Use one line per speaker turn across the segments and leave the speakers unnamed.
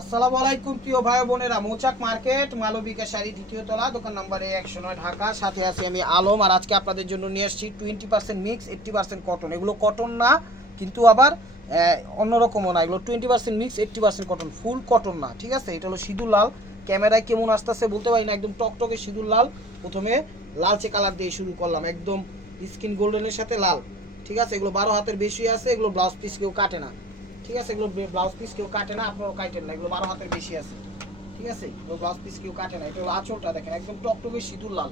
আসসালামু আলাইকুম, প্রিয় ভাই বোনেরা। মৌচাক মার্কেট, মালবিকা শাড়ি দ্বিতীয় তলা, দোকান নাম্বার একশো নয়, ঢাকা। সাথে আছি আমি আলম, আর আজকে আপনাদের জন্য নিয়ে এসেছি twenty percent mix eighty percent cotton এগুলো কটন না, কিন্তু আবার অন্যরকমও না। এগুলো twenty percent mix eighty percent cotton full cotton না, ঠিক আছে? এটা হলো সিঁদুর লাল। ক্যামেরায় কেমন আসতেছে বলতে পারি না, একদম টকটকে সিঁদুর লাল। প্রথমে লালচে কালার দিয়ে শুরু করলাম, একদম স্কিন গোল্ডেনের সাথে লাল। ঠিক আছে? এগুলো বারো হাতের বেশি আছে, এগুলো ব্লাউজ পিস কেউ কাটে না। ঠিক আছে, এগুলো ব্লাউজ পিস কেউ কাটে না, আপনারাও কাটেন না, এগুলো বারো হাতের বেশি আছে। ঠিক আছে, এগুলো ব্লাউজ পিস কেউ কাটে না, এটা হলো আঁচলটা দেখেন, একদম টকটকে সিঁদুর লাল,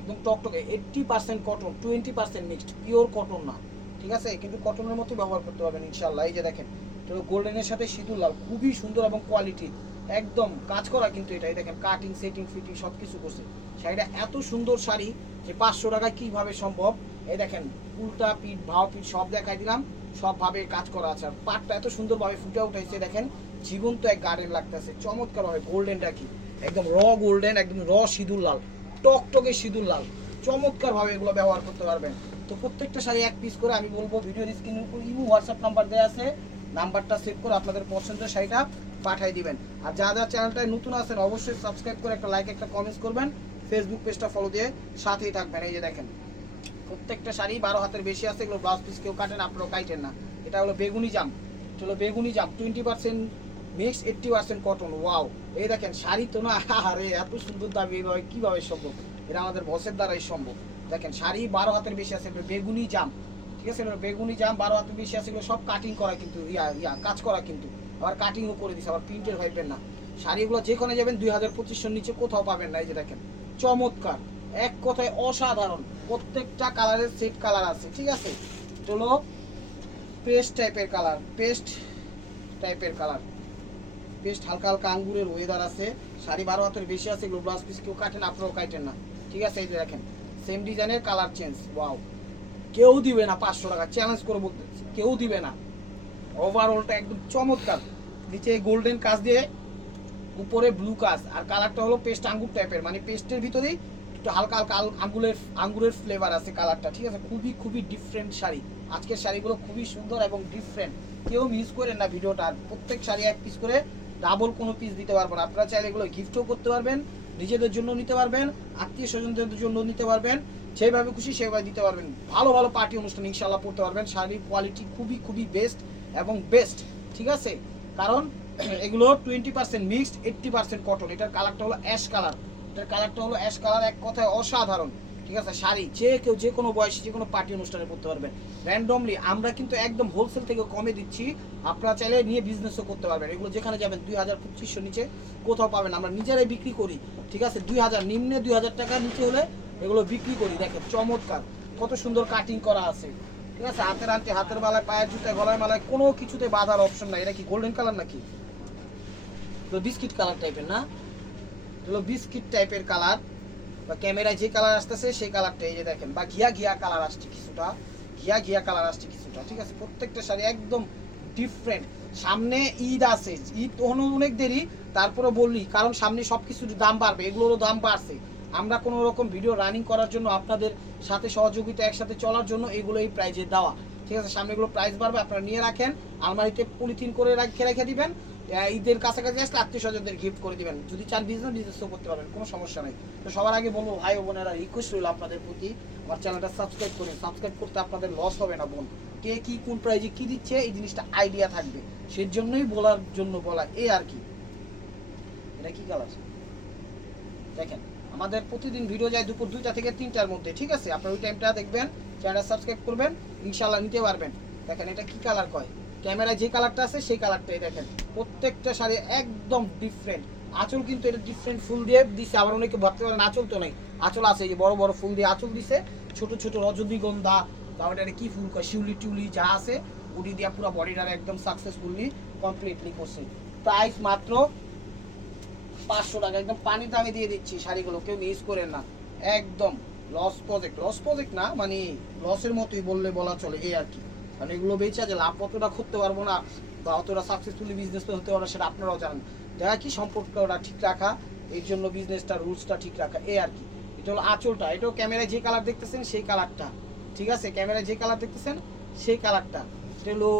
একদম টকটকে eighty percent cotton twenty percent mixed pure cotton না। ঠিক আছে, কিন্তু কটনের মতো ব্যবহার করতে পারবেন ইনশাল্লাহ এই যে দেখেন, এটা গোল্ডেনের সাথে সিঁদুর লাল, খুবই সুন্দর এবং কোয়ালিটি একদম কাজ করা কিন্তু এটা, এই দেখেন কাটিং সেটিং ফিটিং সব কিছু করছে। শাড়িটা এত সুন্দর শাড়ি যে পাঁচশো টাকায় কীভাবে সম্ভব, এই দেখেন, উল্টা পিঠ, ভাও পিঠ সব দেখাই দিলাম সবভাবে কাজ করা আছে। আর পাটটা এত সুন্দরভাবে ফুটে উঠেছে, দেখেন, জীবন্ত এক গার্ডেন লাগতেছে। চমৎকার ভাবে গোল্ডেনটা কি? একদম র গোল্ডেন একদম র সিঁদুর লাল। টকটকে সিঁদুর লাল। চমৎকারভাবে এগুলো ব্যবহার করতে পারবেন। তো প্রত্যেকটা শাড়ি এক পিস করে আমি বলব ভিডিওর স্ক্রিনের উপর ইমো হোয়াটসঅ্যাপ নাম্বার দেওয়া আছে। নাম্বারটা সেভ করে আপনাদের পছন্দের শাড়িটা পাঠাই দিবেন। আর যা যা চ্যানেলটায় নতুন আছেন, অবশ্যই সাবস্ক্রাইব করে একটা লাইক একটা কমেন্টস করবেন। ফেসবুক পেজটা ফলো দিয়ে সাথেই থাকবেন। এই যে দেখেন প্রত্যেকটা শাড়ি বারো হাতের বেশি আছে, এগুলো ব্লাউজ পিস কেউ কাটেন, আপনারাও কাটেন না। এটা হলো বেগুনি জাম। হলো বেগুনি জাম twenty percent mix eighty percent cotton wow এই দেখেন, শাড়ি তো না, আরে, এত সুন্দর দাবি এইভাবে কীভাবে সম্ভব? এটা আমাদের বসের দ্বারাই সম্ভব। দেখেন, শাড়ি বারো হাতের বেশি আছে বেগুনি জাম। ঠিক আছে বেগুনি জাম, বারো হাতের বেশি আছে, এগুলো সব কাটিং করা কিন্তু, ইয়া ইয়া, কাজ করা কিন্তু। আবার কাটিংও করে দিছে, আবার প্রিন্টের ভাইবেন না। শাড়িগুলো যেখানে যাবেন, দুই হাজার পঁচিশশোর নিচে কোথাও পাবেন না, এই যে দেখেন। চমৎকার। এক কথায় অসাধারণ। প্রত্যেকটা কালারের সেট কালার আছে, ঠিক আছে? হলো পেস্ট টাইপের কালার, পেস্ট টাইপের কালার। পেস্ট হালকা হালকা আঙ্গুরের ওয়েদার আছে সাড়ে বারো হাতের বেশি আছে, এগুলো ব্লাউজ পিস কেউ কাটেন আপনারাও কাটেন না। ঠিক আছে, এই যে দেখেন সেম ডিজাইনের কালার চেঞ্জ ওয়াও কেউ দিবে না পাঁচশো টাকা চ্যালেঞ্জ করে বলতে কেউ দিবে না। ওভারঅলটা একদম চমৎকার। নিচে গোল্ডেন কাজ দিয়ে, উপরে ব্লু কাজ, আর কালারটা হলো পেস্ট আঙ্গুর টাইপের মানে পেস্টের ভিতরেই একটু হালকা হালকা আল- আঙ্গুরের আঙ্গুরের ফ্লেভার আছে কালারটা ঠিক আছে? খুবই খুবই ডিফারেন্ট শাড়ি। আজকের শাড়িগুলো খুবই সুন্দর এবং ডিফারেন্ট কেউ মিস করেন না ভিডিওটা প্রত্যেক শাড়ি এক পিস করে ডাবল কোনো পিস দিতে পারবেন আপনারা চাইলে এগুলো গিফটও করতে পারবেন, নিজেদের জন্য নিতে পারবেন, আত্মীয় স্বজনদের জন্য নিতে পারবেন, যেভাবে খুশি সেভাবে দিতে পারবেন। ভালো ভালো পার্টি অনুষ্ঠান ইনশাল্লাহ পড়তে পারবেন। শাড়ির কোয়ালিটি খুবই খুবই বেস্ট এবং বেস্ট ঠিক আছে? কারণ, এগুলো twenty percent mixed eighty percent cotton এটার কালারটা হলো অ্যাশ কালার এটার কালারটা হলো অ্যাশ কালার, এক কথায় অসাধারণ। ঠিক আছে? শাড়ি, যে কেউ যে কোনো বয়সে যে কোনো পার্টি অনুষ্ঠানে পড়তে পারবেন। র্যান্ডমলি আমরা কিন্তু একদম হোলসেল থেকে কমে দিচ্ছি। আপনারা চাইলে নিয়ে বিজনেসও করতে পারবেন। এগুলো যেখানে যাবেন, দুই হাজার পঁচিশশো নিচে কোথাও পাবেন। আমরা নিজেরাই বিক্রি করি। ঠিক আছে? দুই হাজার, নিম্নে দুই হাজার টাকা নিচে হলে এগুলো বিক্রি করি। দেখেন, চমৎকার। কত সুন্দর কাটিং করা আছে। ঠিক আছে? হাতের আনতে হাতের মালায়, পায়ের জুতায় গলায় মালায় কোনো কিছুতে বাঁধার অপশন নাই। এটা কি গোল্ডেন কালার নাকি? তো বিস্কিট কালার টাইপের না? হলো বিস্কিট টাইপের কালার। বা ক্যামেরায় যে কালার আসতেছে, সেই কালারটা, এই যে দেখেন, বা ঘিয়া ঘিয়া কালার আসছে কিছুটা। ঘিয়া ঘিয়া কালার আসছে কিছুটা, ঠিক আছে? প্রত্যেকটা শাড়ি একদম ডিফারেন্ট সামনে ঈদ আছে, ঈদ তখন অনেক দেরি তারপরে বললি, কারণ সামনে সব কিছুর দাম বাড়বে, এগুলোরও দাম বাড়ছে। আমরা কোনো রকম ভিডিও রানিং করার জন্য, আপনাদের সাথে সহযোগিতা একসাথে চলার জন্য এগুলো এই প্রাইজে দেওয়া। ঠিক আছে? সামনে এগুলো প্রাইস বাড়বে, আপনারা নিয়ে রাখেন, আলমারিতে পলিথিন করে রেখে রেখে দিবেন। ঈদের কাছাকাছি আসলে আত্মীয় স্বজনদের গিফট করে দিবেন। যদি চান বিজনেস বিজনেসও করতে পারবেন, কোনো সমস্যা নেই। তো সবার আগে বলব, ভাই বোনেরা রিকোয়েস্ট রইল আপনাদের প্রতি। আমার চ্যানেলটা সাবস্ক্রাইব করুন। সাবস্ক্রাইব করতে আপনাদের লস হবে না, বোন। কে কি, কোন প্রাইজে কি দিচ্ছে, এই জিনিসটা আইডিয়া থাকবে। সেই জন্যই বলার জন্য বলা এই আর কি। এটা কি কালার দেখেন, আমাদের প্রতিদিন ভিডিও যায় দুপুর দুইটা থেকে তিনটার মধ্যে, ঠিক আছে? আপনার ওই টাইমটা দেখবেন চ্যানেল সাবস্ক্রাইব করবেন ইনশাল্লাহ নিতে পারবেন। দেখেন, এটা কি কালার কয়? ক্যামেরায় যে কালারটা আছে, সেই কালারটাই দেখেন। প্রত্যেকটা শাড়ি একদম ডিফারেন্ট আঁচল কিন্তু এটা ডিফারেন্ট ফুল দিয়ে দিছে, আবার অনেকে ভাবতে পারেন আঁচল তো নাই। আঁচল আছে যে বড় বড় ফুল দিয়ে আঁচল দিছে, ছোট ছোট রজনীগন্ধা, বা ওটা কি ফুল কয়, শিউলি টিউলি যা আছে উডি দিয়া পুরো বডিটা একদম সাকসেসফুলি কমপ্লিটলি করছে। প্রাইস মাত্র পাঁচশো টাকা। একদম পানি দামে দিয়ে দিচ্ছি শাড়িগুলো, কেউ মিস করেন না। একদম লস প্রজেক্ট লস প্রজেক্ট না মানে লসের মতোই বললে বলা চলে, এই আর কি। মানে এগুলো বেচা যে লাভ অতটা করতে পারব না বা অতটা সাকসেসফুলি বিজনেস হতে পারব সেটা আপনারাও জানেন। দেখা কি সম্পর্কটা ঠিক রাখা, এর জন্য বিজনেসটা রুলসটা ঠিক রাখা, এ আর কি। এটা হলো আঁচলটা, এটাও ক্যামেরায় যে কালার দেখতেছেন সেই কালারটা ঠিক আছে? ক্যামেরায় যে কালার দেখতেছেন সেই কালারটা এটা হলো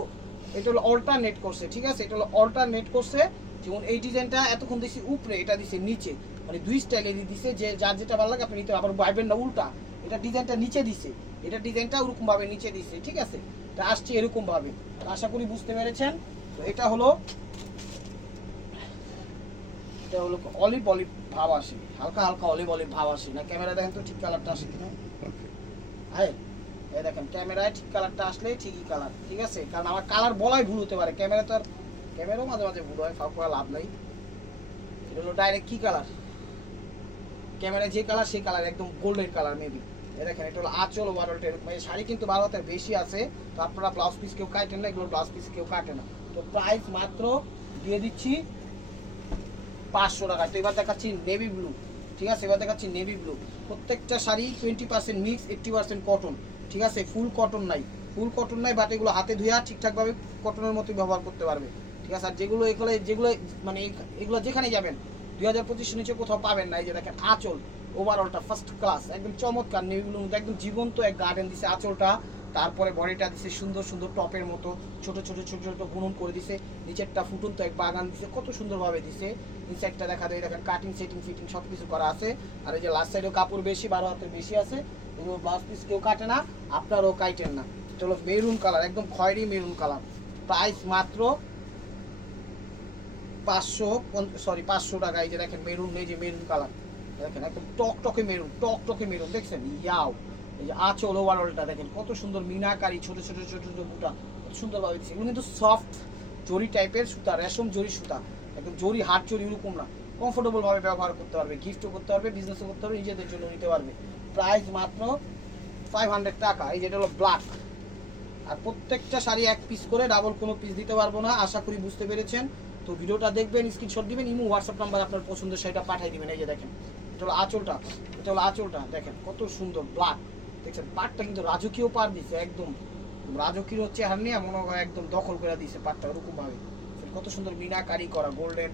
এটা হলো অল্টারনেট করছে, ঠিক আছে? এটা হলো অল্টারনেট করছে, যেমন এই ডিজাইনটা এতক্ষণ দিছি উপরে, এটা দিছে নিচে। মানে দুই স্টাইলে দিছে, যে যার যেটা ভালো লাগে আপনি নিতে আবার ভাইবেন না উল্টা, এটা ডিজাইনটা নিচে দিছে, এটা ডিজাইনটা ওরকমভাবে নিচে দিছে, ঠিক আছে? এটা আসছে এরকম ভাবে আশা করি বুঝতে পেরেছেন। তো এটা হলো এটা হলো অলিভ অলিভ ভাব আসে। হালকা হালকা অলিভ অলিভ ভাব আসে। না, ক্যামেরা দেখেন তো ঠিক কালারটা আসে কিনা? হ্যাঁ এই দেখেন, ক্যামেরায় ঠিক কালারটা আসলে ঠিকই কালার ঠিক আছে? কারণ আমার কালার বলাই ভুল হতে পারে। ক্যামেরা তো আর, ক্যামেরাও মাঝে মাঝে ভুল হয়, ফাঁক লাভ নাই। এটা হলো ডাইরেক্ট কি কালার ক্যামেরায় যে কালার সেই কালার একদম গোল্ডেন কালার মেবি দেখেন, এটা হলো আঁচল ওভারঅলটা এরকম। শাড়ি কিন্তু বারো হাতের বেশি আছে। তো আপনারা ব্লাউজ পিস কেউ কাটেন না, এগুলো ব্লাউজ পিস কেউ কাটে না। তো প্রাইস মাত্র দিয়ে দিচ্ছি পাঁচশো টাকা। তো এবার দেখাচ্ছি নেভি ব্লু ঠিক আছে? এবার দেখাচ্ছি নেভি ব্লু প্রত্যেকটা sari twenty percent mix eighty percent cotton ঠিক আছে? ফুল কটন নাই। ফুল কটন নাই বাট এগুলো হাতে ধুয়া ঠিকঠাকভাবে কটনের মতোই ব্যবহার করতে পারবে। ঠিক আছে? আর যেগুলো এগুলো, যেগুলো মানে এগুলো যেখানে যাবেন, দুই হাজার পঁচিশের নিচে কোথাও পাবেন না। এই যে দেখেন, আঁচল। ওভারঅলটা ফার্স্ট ক্লাস একদম চমৎকার নেভিগুলোর মধ্যে একদম জীবন্ত এক গার্ডেন দিছে আঁচলটা। তারপরে বডিটা দিছে সুন্দর সুন্দর টপের মতো, ছোট ছোট ছোট ছোট বুনন করে দিছে। নিচেরটা ফুটন্ত এক বাগান দিছে, কত সুন্দরভাবে দিছে। ইনসাইডটা দেখা যায়, দেখেন কাটিং সেটিং ফিটিং সব কিছু করা আছে। আর এই যে লাস্ট সাইডেও কাপড় বেশি, বারো হাতের বেশি আছে। এগুলো ব্লাউজ পিস কেউ কাটে না, আপনারও কাটেন না। চলো মেরুন কালার একদম খয়েরি মেরুন কালার প্রাইস মাত্র পাঁচশো সরি পাঁচশো টাকা, এই যে দেখেন মেরুন এই যে মেরুন কালার দেখেন, একদম টক টকে মেরুন টক টকে মেরুন, দেখছেন? ইয়াও। এই যে আঁচল ওভারঅলটা দেখেন, কত সুন্দর মিনাকারি, ছোট ছোট ছোট ছোট বুটা, কত সুন্দরভাবে দিচ্ছে। এগুলো কিন্তু সফট জরি টাইপের সুতা, রেশম জরি সুতা, একদম জরি হাট জরি এরকম না। কমফোর্টেবল ভাবে ব্যবহার করতে পারবে গিফটও করতে পারবে বিজনেসও করতে পারবে, নিজেদের জন্য নিতে পারবে। প্রাইস মাত্র ফাইভ হান্ড্রেড টাকা, এই যেটা হলো ব্ল্যাক আর প্রত্যেকটা শাড়ি এক পিস করে ডাবল কোনো পিস দিতে পারব না, আশা করি বুঝতে পেরেছেন। তো ভিডিওটা দেখবেন স্ক্রিনশট দিবেন, ইমো হোয়াটসঅ্যাপ নাম্বার আপনার পছন্দের শাড়িটা পাঠিয়ে দিবেন, এই যে দেখেন। এটা হলো আঁচলটা, এটা হলো আঁচলটা, দেখেন কত সুন্দর ব্ল্যাক দেখছেন, পাটটা কিন্তু রাজকীয় পার দিছে, একদম। রাজকীয় চেহারা নিয়ে মনে হয় একদম দখল করে দিছে পাটটা ওরকম ভাবে কত সুন্দর মিনাকারি করা গোল্ডেন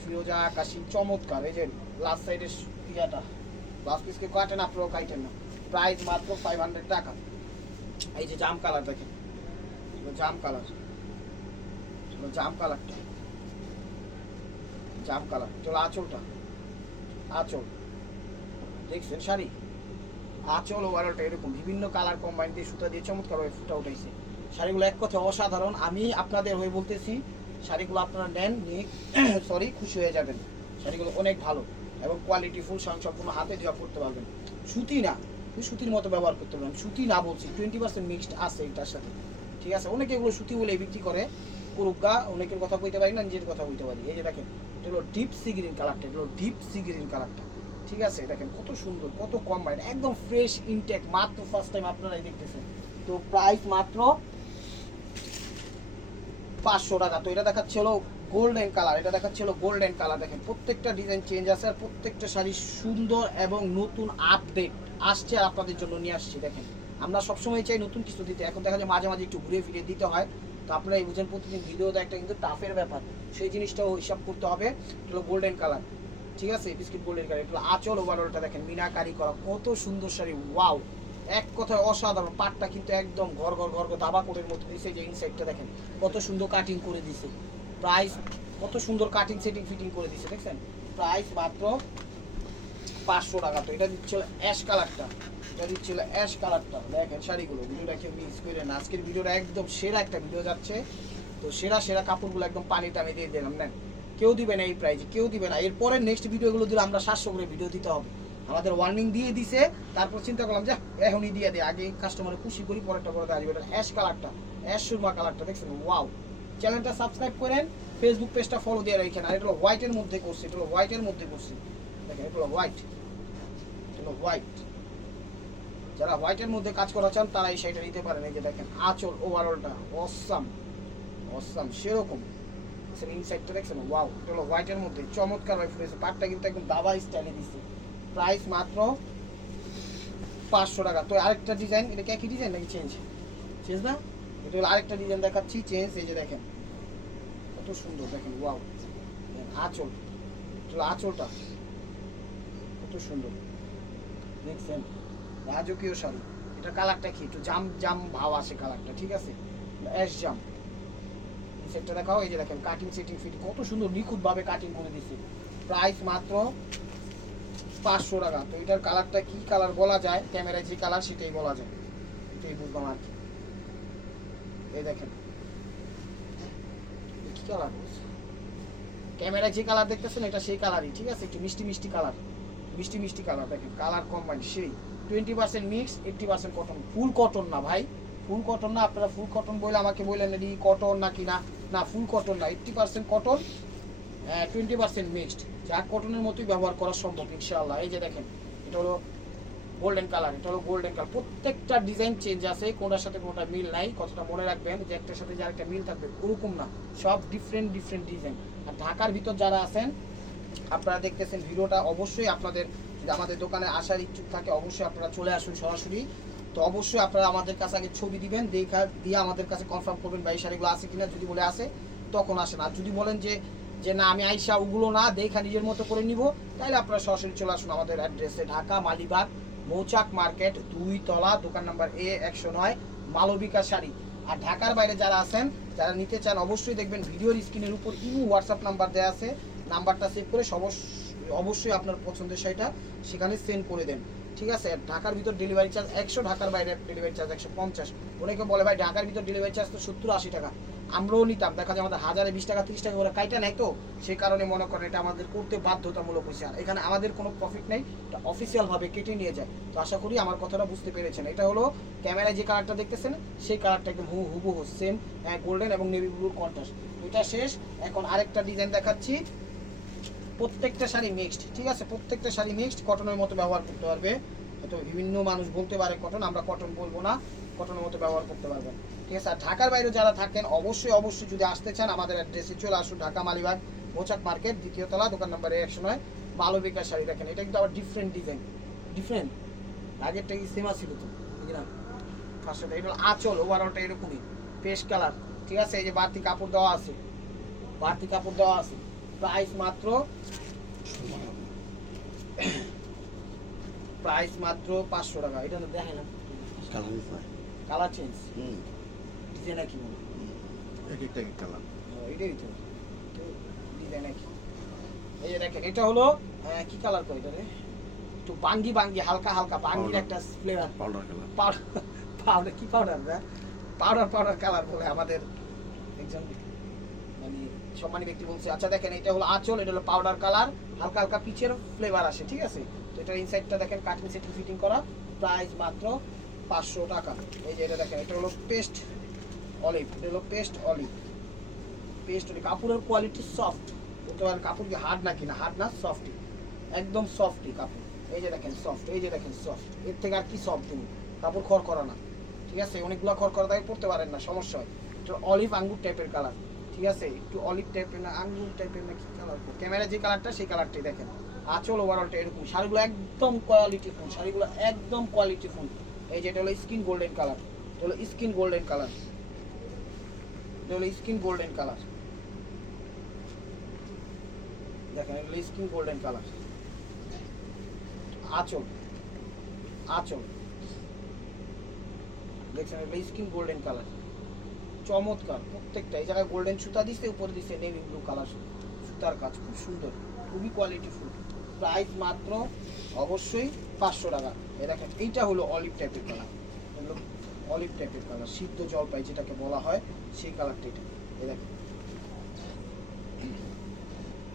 ফিরোজা আকাশি চমৎকার। এই যে লাস্ট সাইডের ইয়াটা লাস্ট পিসকে কাটেন আপনারাও কাটেন না। প্রাইস মাত্র ফাইভ হান্ড্রেড টাকা। এই যে জাম কালার দেখেন জাম কালার জাম কালারটা জাম কালার চলো আঁচলটা। আঁচল। দেখছেন শাড়ি? আঁচল ওভারঅলটা এরকম। বিভিন্ন কালার কম্বাইন দিয়ে সুতা দিয়ে চমৎকারভাবে ফুটা উঠাইছে শাড়িগুলো এক কথা অসাধারণ। আমি আপনাদের হয়ে বলতেছি, শাড়িগুলো আপনারা নেন, নিয়ে সরি খুশি হয়ে যাবেন। শাড়িগুলো অনেক ভালো এবং কোয়ালিটি ফুল সম্পূর্ণ হাতে দেওয়া করতে পারবেন। সুতি না সুতির মতো ব্যবহার করতে পারবেন সুতি না বলছি টোয়েন্টি পার্সেন্ট মিক্সড আছে এটার সাথে। ঠিক আছে? অনেকে এগুলো সুতি বলে বিক্রি করে। করুক গা অনেকের কথা বলতে পারি না, নিজের কথা বলতে পারি। এই যে দেখেন এটা হলো ডিপ সি গ্রিন কালারটা এগুলো ডিপ সি গ্রিন কালারটা ঠিক আছে? দেখেন কত সুন্দর, কত কম মাইন্ড একদম ফ্রেশ ইনটেক মাত্র ফার্স্ট টাইম আপনারাই দেখতেছেন। তো প্রাইস মাত্র পাঁচশো টাকা। তো এটা দেখাচ্ছে হলো গোল্ডেন কালার এটা দেখাচ্ছে হলো গোল্ডেন কালার দেখেন প্রত্যেকটা ডিজাইন চেঞ্জ আছে আর প্রত্যেকটা শাড়ি সুন্দর এবং নতুন আপডেট আসছে আর আপনাদের জন্য নিয়ে আসছি। দেখেন, আমরা সবসময় চাই নতুন কিছু দিতে। এখন দেখা যায় মাঝে মাঝে একটু ঘুরে ফিরে দিতে হয়। তো আপনারা এই বুঝেন প্রতিদিন ভিডিও দেয় একটা কিন্তু টাফের ব্যাপার। সেই জিনিসটাও হিসাব করতে হবে। এটা হলো গোল্ডেন কালার ঠিক আছে? বিস্কিট গোল্ডেন কালার এটা হলো আঁচল ওভারঅলটা দেখেন। মিনাকারি করা। কত সুন্দর শাড়ি। ওয়াও এক কথায় অসাধারণ। পাটটা কিন্তু একদম ঘর ঘর ঘর ঘর, দাবা কোটের মতো দিছে যে ইনসাইডটা দেখেন। কত সুন্দর কাটিং করে দিছে। প্রাইস কত সুন্দর কাটিং সেটিং ফিটিং করে দিছে। দেখছেন? প্রাইস মাত্র পাঁচশো টাকা তো, এটা দিচ্ছিল অ্যাশ কালারটা এটা দিচ্ছিল অ্যাশ কালারটা দেখেন শাড়িগুলো, ভিডিওটা কেউ মিক্স করে না। আজকের ভিডিওটা একদম সেরা একটা ভিডিও যাচ্ছে। তো সেরা সেরা কাপড়গুলো একদম পানিতে আমি দিয়ে দিলাম, নেন। কেউ দিবে না এই প্রাইজে কেউ দিবে না। এরপরে নেক্সট ভিডিওগুলো দিলে আমরা সাতশো করে ভিডিও দিতে হবে। আমাদের ওয়ার্নিং দিয়ে দিছে, তারপর চিন্তা করলাম যে এখনই দিয়ে দিই। আগে কাস্টমারে খুশি করি, পরেরটা পরে আসবে এটা অ্যাশ কালারটা অ্যাশ সুরমা কালারটা দেখছেন? ওয়াও চ্যানেলটা সাবস্ক্রাইব করেন ফেসবুক পেজটা ফলো দিয়ে রাখেন। আর এটা হোয়াইটের মধ্যে করছি, এটা হোয়াইটের মধ্যে করছি। দেখেন এটা হলো হোয়াইট এটা হলো হোয়াইট যারা হোয়াইটের মধ্যে কাজ করা চান তারা এই শাড়িটা নিতে পারেন। এই যে দেখেন, আঁচল ওভারঅলটা অসাম অসাম সেরকম। দেখছেন ইনসাইডটা দেখছেন? ওয়াও এটা হলো হোয়াইটের মধ্যে। চমৎকার ভাবে ফুটেছে পাটটা কিন্তু একদম দাবা স্টাইলে দিচ্ছে প্রাইস মাত্র পাঁচশো টাকা। তো আরেকটা ডিজাইন এটা একই ডিজাইন নাকি চেঞ্জ চেঞ্জ না? এটা হলো আরেকটা ডিজাইন দেখাচ্ছি চেঞ্জ এই যে দেখেন, কত সুন্দর। দেখেন ওয়াও আঁচল। আঁচলটা। কত সুন্দর। দেখছেন? রাজকীয় শাড়ি। এটা কালারটা কি? একটু জাম জাম ভাব আসে কালারটা ঠিক আছে? অ্যাশ জাম। সেটটা দেখাও, এই যে দেখেন কাটিং সেটিং ফিট কত সুন্দর নিখুঁতভাবে কাটিং করে দিচ্ছে প্রাইস মাত্র পাঁচশো টাকা। তো এটার কালারটা কি কালার বলা যায়? ক্যামেরায় যে কালার সেটাই বলা যায়। এটাই বুঝলাম আর কি। এই দেখেন। কি কালার ক্যামেরায় যে কালার দেখতেছেন, এটা সেই কালারই ঠিক আছে? একটু মিষ্টি মিষ্টি কালার মিষ্টি মিষ্টি কালার দেখেন কালার কম্বাইন সেই। Twenty percent mix eighty percent cotton full cotton না ভাই ফুল কটন না, আপনারা ফুল কটন বলে আমাকে বললেন এটি কটন না কি না? না ফুল কটন না eighty percent cotton twenty percent mixed যা কটনের মতোই ব্যবহার করা সম্ভব, ইনশাআল্লাহ। এই যে দেখেন, এটা হলো গোল্ডেন কালার এটা হলো গোল্ডেন কালার প্রত্যেকটা ডিজাইন চেঞ্জ আছে, কোনটার সাথে কোনটা মিল নাই, কথাটা মনে রাখবেন যে একটার সাথে যার একটা মিল থাকবে, ওরকম না। সব ডিফারেন্ট ডিফারেন্ট ডিজাইন আর ঢাকার ভিতর যারা আছেন আপনারা দেখতেছেন ভিডিওটা, অবশ্যই আপনাদের আমাদের দোকানে আসার ইচ্ছুক থাকে, অবশ্যই আপনারা চলে আসুন সরাসরি। তো অবশ্যই আপনারা আমাদের কাছে আগে ছবি দিবেন, দেখা দিয়ে আমাদের কাছে কনফার্ম করবেন ভাই শাড়িগুলো আছে কিনা, যদি বলে আসে তখন আসেন। আর যদি বলেন যে যে না, আমি আইসা ওগুলো না, দেখা নিজের মতো করে নিব তাহলে আপনারা সরাসরি চলে আসুন আমাদের অ্যাড্রেসে ঢাকা, মালিবাগ, মৌচাক মার্কেট, দুই তলা, দোকান নাম্বার এ, একশো নয়, মালবিকা শাড়ি। আর ঢাকার বাইরে যারা আছেন, যারা নিতে চান, অবশ্যই দেখবেন ভিডিওর স্ক্রিনের উপর ইমো হোয়াটসঅ্যাপ নাম্বার দেওয়া আছে। নাম্বারটা সেভ করে অবশ্যই আপনার পছন্দের শাড়িটা সেখানে সেন্ড করে দেন। ঠিক আছে? ঢাকার ভিতর ডেলিভারি চার্জ একশো, ঢাকার বাইরে ডেলিভারি চার্জ একশো পঞ্চাশ। অনেকে বলে, ভাই, ঢাকার ভিতর ডেলিভারি চার্জ তো সত্তর, আশি টাকা। আমরাও নিতাম। দেখা যায় আমাদের হাজারে বিশ টাকা, তিরিশ টাকা করে কাইটা নেয় তো, সেই কারণে মনে করেন এটা আমাদের করতে বাধ্যতামূলক হয়েছে। আর এখানে আমাদের কোনো প্রফিট নেই, এটা অফিসিয়ালভাবে কেটে নিয়ে যায়। তো আশা করি আমার কথাটা বুঝতে পেরেছেন। এটা হলো ক্যামেরায় যে কালারটা দেখতেছেন, সেই কালারটা একদম হু হুবহু সেম গোল্ডেন এবং নেভি ব্লুর কন্ট্রাস্ট এটা শেষ। এখন আরেকটা ডিজাইন দেখাচ্ছি। প্রত্যেকটা শাড়ি মিক্সড ঠিক আছে? প্রত্যেকটা শাড়ি মিক্সড কটনের মতো ব্যবহার করতে পারবে। হয়তো বিভিন্ন মানুষ বলতে পারে কটন আমরা কটন বলব না কটনের মতো ব্যবহার করতে পারবেন ঠিক আছে? আর ঢাকার বাইরে যারা থাকেন, অবশ্যই অবশ্যই যদি আসতে চান, আমাদের অ্যাড্রেসে চলে আসুন, ঢাকা মালিবাগ মোচাক মার্কেট, দ্বিতীয় তলা, দোকান নম্বর একশো নয় ভালো বেকার শাড়ি দেখেন। এটা কিন্তু আবার ডিফারেন্ট ডিজাইন ডিফারেন্ট আগেরটা কি সেমা ছিল তো বুঝলি না ফার্স্টটা এটা আঁচল ওভারঅলটা এরকমই পেশ কালার ঠিক আছে? এই যে বাড়তি কাপড় দেওয়া আছে, বাড়তি কাপড় দেওয়া আছে। প্রাইস মাত্র প্রাইস মাত্র পাঁচশো টাকা। এটা তো দেখে না
কালার
কালার চেঞ্জ
হুম।
ডিজাইন কি বলে
এক একটা এক কালার
এটাই তো। ডিজাইন কি এই যে দেখেন এটা হলো কি কালার করে এটা রে? একটু বাঙ্গি বাঙ্গি হালকা হালকা বাঙ্গির একটা ফ্লেভার
পাউডার কালার
পাউডার কি পাউডার পাউডার পাউডার কালার বলে আমাদের একজন মানে সম্মানী ব্যক্তি বলছে আচ্ছা দেখেন, এটা হলো আঁচল, এটা হলো পাউডার কালার হালকা হালকা পিচের ফ্লেভার আসে, ঠিক আছে? তো এটার ইনসাইডটা দেখেন কাটিং সেটিং ফিটিং করা প্রাইস মাত্র পাঁচশো টাকা। এই যে এটা দেখেন, এটা হলো পেস্ট অলিভ এটা হলো পেস্ট অলিভ পেস্ট অলিভ কাপড়ের কোয়ালিটি সফট বলতে পারেন কাপড় কি হার্ড না? হার্ড না সফটই একদম সফটই কাপড়। এই যে দেখেন সফট এই যে দেখেন সফট এর থেকে আর কি সফট তুমি? কাপড় খড় করা না। ঠিক আছে? অনেকগুলো খড় করা তাই পড়তে পারেন না, সমস্যা হয়। এটা অলিভ আঙ্গুর টাইপের কালার ঠিক আছে? একটু অলিভ টাইপের না, আঙ্গুর টাইপের না কি কালার ক্যামেরা যে কালারটা সেই কালারটাই দেখেন। আঁচল ওভারঅলটা এরকম। শাড়িগুলো একদম কোয়ালিটি ফুল শাড়িগুলো একদম কোয়ালিটি ফুল এই যে এটা হলো স্কিন গোল্ডেন কালার এটা হলো স্কিন গোল্ডেন কালার এটা হলো স্কিন গোল্ডেন কালার দেখেন, এটা হলো স্কিন গোল্ডেন কালার আচল। আঁচল। দেখছেন, এটা স্কিন গোল্ডেন কালার চমৎকার, প্রত্যেকটা। এই জায়গায় গোল্ডেন সুতা দিচ্ছে উপরে দিচ্ছে নেভি ব্লু কালার সুতার কাজ খুব সুন্দর, খুবই কোয়ালিটি ফুল। প্রাইস মাত্র অবশ্যই পাঁচশো টাকা। এই দেখেন, এইটা হলো অলিভ টাইপের কালার হলো অলিভ টাইপের কালার সিদ্ধ জলপাই যেটাকে বলা হয়, সেই কালারটা এটা। এই দেখেন।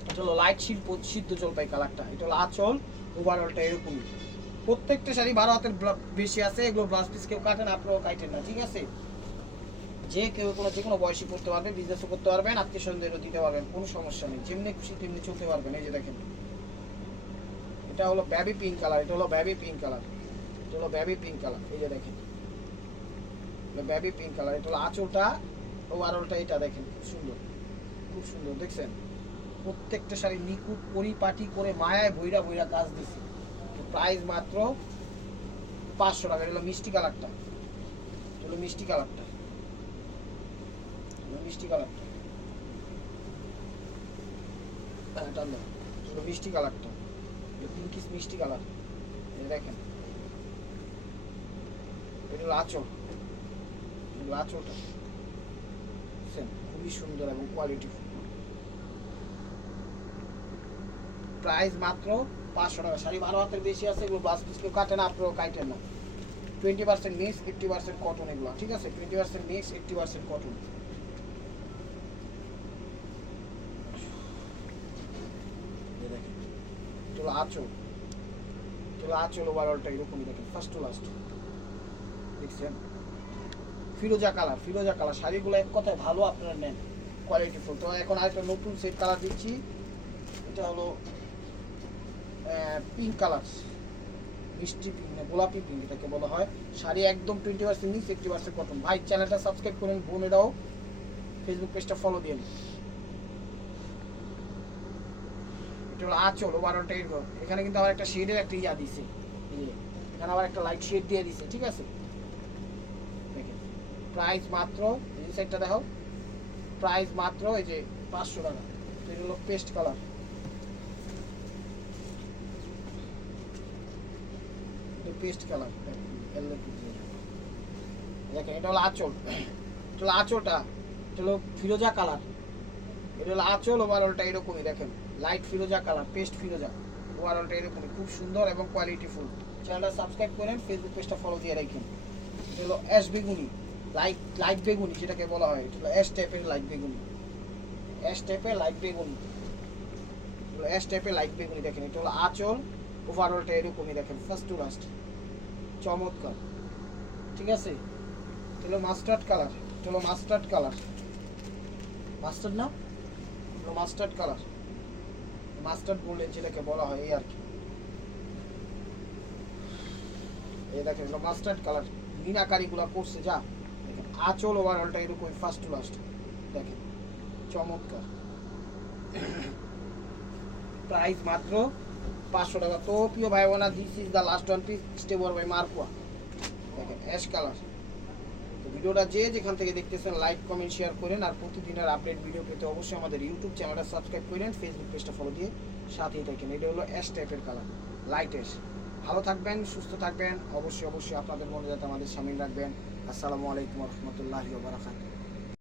এটা হলো লাইট শিল্প, সিদ্ধ জলপাই কালারটা এটা হলো আঁচল ওভারঅলটা এরকমই প্রত্যেকটা শাড়ি বারো হাতের বেশি আছে, এগুলো ব্লাউজ পিস কেউ কাটেন আপনারাও কাটেন না, ঠিক আছে? যে কেউ কোনো যে কোনো বয়সী করতে পারবে বিজনেসও করতে পারবেন, আত্মীয় স্বজনদেরও দিতে পারবেন, কোনো সমস্যা নেই। যেমনি খুশি, তেমনি চলতে পারবেন। এই যে দেখেন, এটা হলো ব্যাবি পিঙ্ক কালার এটা হলো ব্যাবি পিঙ্ক কালার এটা হলো ব্যাবি পিঙ্ক কালার এই যে দেখেন ব্যাবি পিঙ্ক কালার এটা হলো আঁচলটা ও ওভারঅলটা এটা দেখেন, খুব সুন্দর খুব সুন্দর, দেখছেন? প্রত্যেকটা শাড়ি নিখুঁত, পরিপাটি করে মায়ায় বইরা বইরা কাজ দিছে। প্রাইস মাত্র পাঁচশো টাকা, এটা হলো মিষ্টি কালারটা এটা হলো মিষ্টি কালারটা মিষ্টি কালারটা হ্যাঁ, টান পিঙ্কিস মিষ্টি কালার। দেখেন। খুবই সুন্দর এবং কোয়ালিটি প্রাইস মাত্র পাঁচশো টাকা। শাড়ি বারো হাতের বেশি আছে এগুলো বাস পিস কেউ কাটে না আপনারাও কাটেন না। Twenty percent mix eighty percent cotton এগুলো। ঠিক আছে? Twenty percent mix eighty percent cotton চলো আচল চলো আচল ওভারঅলটা এরকমই দেখেন ফার্স্ট টু লাস্ট দেখছেন? ফিরোজা কালার ফিরোজা কালার। শাড়িগুলো এক কথায় ভালো আপনারা নেন কোয়ালিটি ফুল তো এখন আরেকটা নতুন সেট কালার দিচ্ছি। এটা হলো পিঙ্ক কালার মিষ্টি পিঙ্ক গোলাপি পিঙ্ক এটাকে বলা হয়। শাড়ি একদম twenty percent mix eighty percent cotton ভাই চ্যানেলটা সাবস্ক্রাইব করুন, বোনেরাও। ফেসবুক পেজটা ফলো দিয়ে হলো আচল ওভারঅলটা এরকম এখানে কিন্তু আবার একটা শেডের একটা ইয়া দিছে। এখানে আবার একটা লাইট শেড দিয়ে দিছে, ঠিক আছে? প্রাইস মাত্র, এই সাইডটা দেখো প্রাইস মাত্র এই যে পাঁচশো টাকা। এটা হলো পেস্ট কালার পেস্ট কালার দেখেন এটা হলো আঁচল। এটা হলো আঁচলটা, এটা হলো ফিরোজা কালার এটা হলো আঁচল ওভারঅলটা এরকমই, দেখেন। লাইট ফিরোজা কালার পেস্ট ফিরোজা ওভারঅলটা এরকমই, খুব সুন্দর এবং কোয়ালিটি ফুল চ্যানেলটা সাবস্ক্রাইব করেন ফেসবুক পেজটা ফলো দিয়ে রাখেন। এটা হলো অ্যাশ বেগুনি লাইট লাইট বেগুনি যেটাকে বলা হয়। এটা হলো অ্যাশ টাইপের লাইট বেগুনি। অ্যাশ টাইপের লাইট বেগুনি। অ্যাশ টাইপের লাইট বেগুনি দেখেন। এটা হলো আঁচল। ওভারঅলটা এরকমই দেখেন ফার্স্ট টু লাস্ট চমৎকার। ঠিক আছে? এটা হলো মাস্টার্ড কালার এটা হলো মাস্টার্ড কালার মাস্টার্ড না? মাস্টার্ড কালার মাস্টার্ড বললেন যেটাকে বলা হয় এই আর কি। এই দেখেন, এগুলো মাস্টার্ড কালার মিনাকারিগুলো করছে, যা। দেখেন, আঁচল ওভারঅলটা এরকম ফার্স্ট টু লাস্ট দেখেন, চমৎকার। প্রাইস মাত্র পাঁচশো টাকা। তো প্রিয় ভাই বোনা this is the last one piece স্টেবর by মার্কুয়া দেখেন অ্যাশ কালার ভিডিওটা যে যেখান থেকে দেখতেছেন লাইক কমেন্ট শেয়ার করেন আর প্রতিদিনের আপডেট ভিডিও পেতে অবশ্যই আমাদের ইউটিউব চ্যানেলটা সাবস্ক্রাইব করেন ফেসবুক পেজটা ফলো দিয়ে সাথেই থাকেন। এটা হলো অ্যাশ টাইপের কালার লাইট অ্যাশ ভালো থাকবেন, সুস্থ থাকবেন, অবশ্যই অবশ্যই আপনাদের মনে যাতে আমাদের সামিল রাখবেন। আসসালামু আলাইকুম রহমতুল্লাহি বারাকাতুহু।